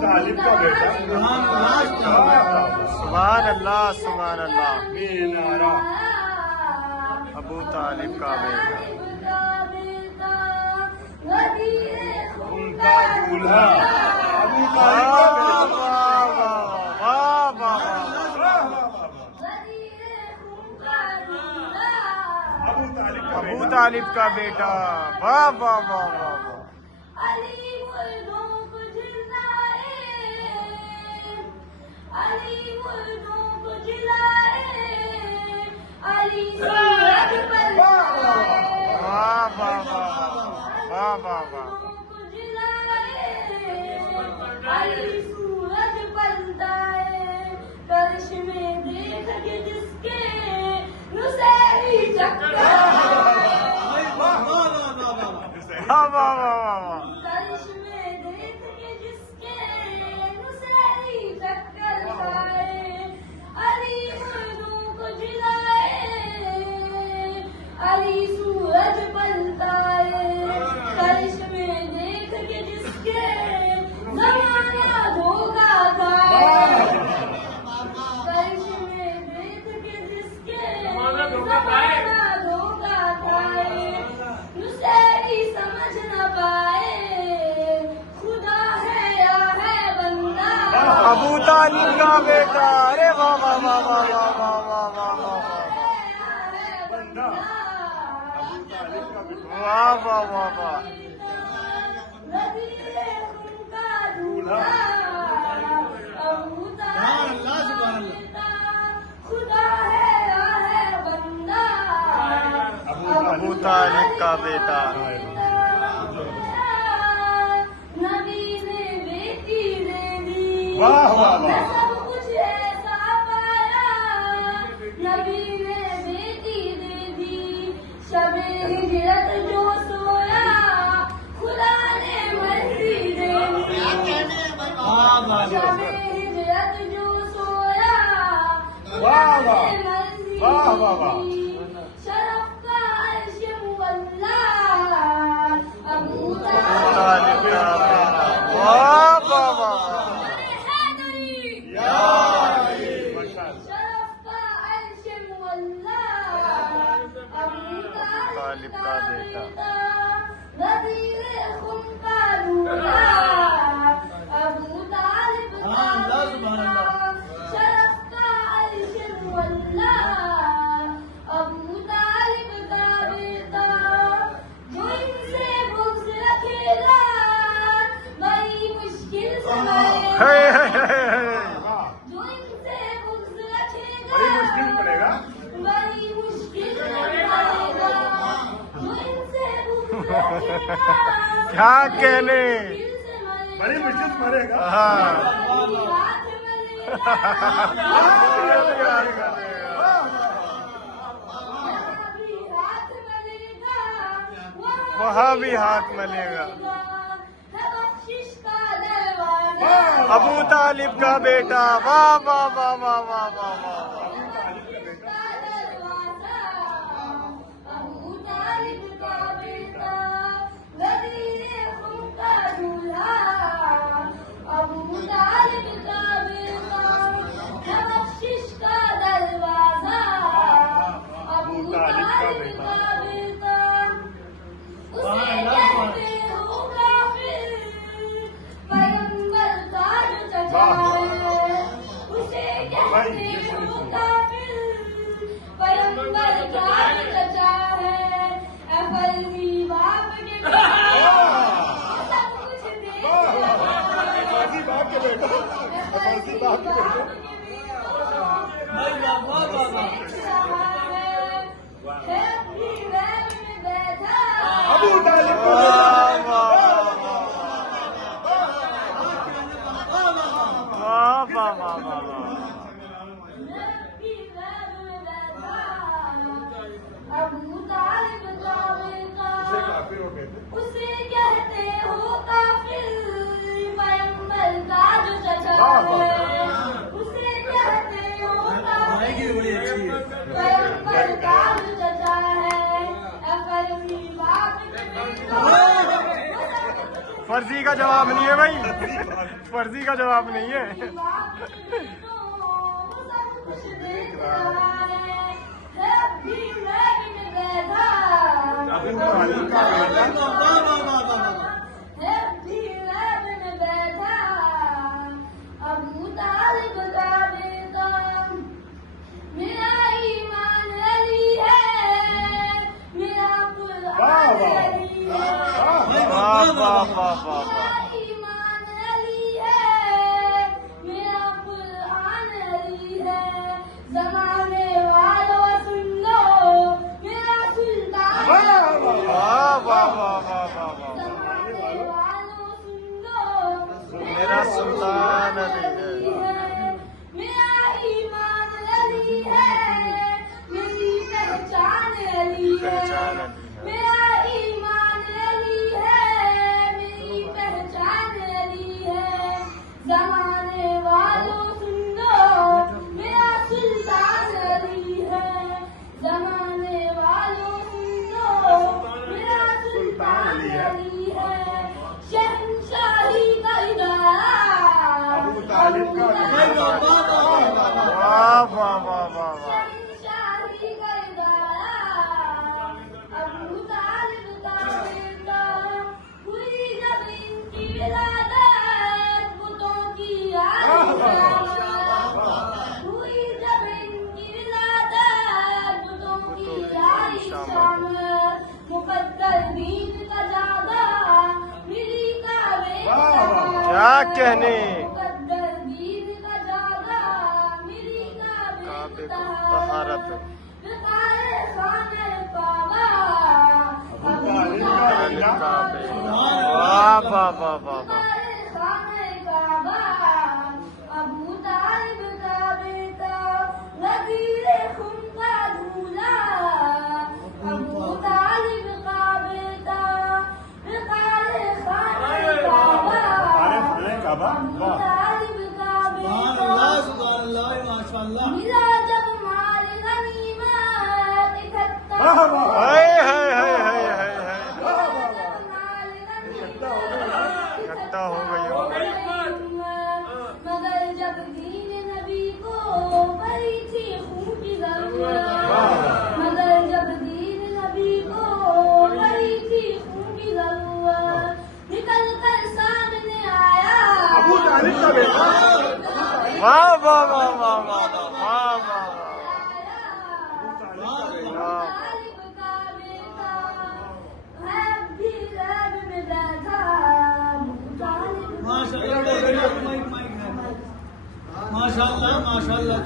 तालिब का बेटा। सुभान अल्लाह सुभान अल्लाह। बेनारा अबू तालिब का बेटा, उनका दूल्हा अबू तालिब वाह का वाह बेटा। वाह वाह वाह। अबू तालिब का अबू बेटा। तालिब का बेटा, वाह वाह वाह वाह वाह। वाह वाह वाह वाह वाह। सूरज बनता है करिश्मे देख के जिसके नुसेरी चक्कर वाह वाह वाह वाह। करिश्मे देख के जिसके नुसेरी चक्कर खाए अली मुर्दों को जिलाए अली सूरज बनता है करिश्मे देख के जिसके जमाना धोखा खाए करिश्मे देख के जिसके जमाना धोखा खाए नुसेरी समझ न पाए खुदा है या है बंदा अबू तालिब का बेटा, अरे वाह वाह वाह वाह वाह वाह वाह वाह वाह बंदा अबू तालिब का बेटा। वाह वाह वाह वाह। दूल्हा खुदा है या है बंदा अबू तालिब का बेटा, नबी ने बेटी दे दी वाह वाह मैं वाह। सब कुछ ऐसा पाया नबी ने बेटी दे दी शबे हिजरत जो सोया खुदा ने मर्जी दे दी शबे हिजरत जो सोया खुदा वाह वाह। ने मर्जी वाह वाह वाह। दे दी शरफ का अर्श मुअल्ला अबू तालिब तालिब का बेटा, वाह वाह वाह वाह। शरफ का अर्श मुअल्ला अबू तालिब का बेटा, नज़ीर खुन का दूल्हा अबू तालिब का बेटा शरफ का अर्श मुअल्ला अबू तालिब का बेटा जो इनसे बुग़्ज़ रखेगा बड़ी मुश्किल से मरेगा हे हे हे हे। जो इनसे बुग़्ज़ रखेगा बड़ी मुश्किल पड़ेगा। बड़ी मुश्किल से मरेगा जो इनसे बुग़्ज़ रखेगा क्या कहने। बड़ी मुश्किल से मरेगा। हाँ हाथ मलेगा वहाँ भी हाथ मलेगा। बख्शिश का दरवाजा अबू तालिब का बेटा, वाह वाह वाह वाह वाह वाह वाह। बख्शिश का दरवाजा अबू तालिब का बेटा नज़ीर खुन का दूल्हा अबू तालिब का बेटा बख्शिश का दरवाजा अबू तालिब का बेटा उसे कहते हो काफिर पैगंबर ताज चढ़ाए उसे कहते हो फर्जी का जवाब नहीं है भाई, फर्जी का जवाब नहीं है। अबू तालिब का बेटा मेरा ईमान अली है, मेरा कुरान अली है, वाह वाह वाह वाह मेरा ईमान अली है, मेरा कुरान अली है। जमाने वालों सुन लो मेरा सुल्तान अली है। वाह वाह वाह वाह वाह। जमाने वालों सुन लो मेरा सुल्तान अली है। मेरा ईमान अली है, मेरी पहचान अली है। पहचान अली है। मेरा ईमान अली है, मेरी पहचान अली है। जमाने वालों सुन लो मेरा सुल्तान अली है। जमाने वालों सुन लो मेरा सुल्तान अली है। शहंशाही का इदारा अबू तालिब का वाह वाह वाह वाह। शहंशाही का इदारा अबू तालिब का बेटा। हुई जब इनकी विलादत बुतों की हुई जब इनकी विलादत बुतों की आई शामत। मुकद्दर दीन का जागा मिली का क्या कहने। मुकद्दर दीन का जागा मिली काबे का को तहारत। वाह वाह वाह वाह वाह। अबू तालिब का बेटा वज़ीर खुम का दूल्हा। अबू तालिब का बेटा खाने काबा। अबू तालिब का बेटा मिला जब माल गनीमत इकट्ठा वाह वाह। हाय हाय हाय हाय हाय हाय। इकट्ठा हो गई हो। मगर जब दीन नबी को पड़ी थी खून की जरूरत। मगर जब दीन नबी को पड़ी थी खून की जरूरत। निकल कर सामने आया अबू तालिब का बेटा। वाह वाह वाह वाह वाह वाह वाह वाह। तालिब का बेटा है भी रब में बैठा। तालिब माशाल्लाह माशाल्लाह।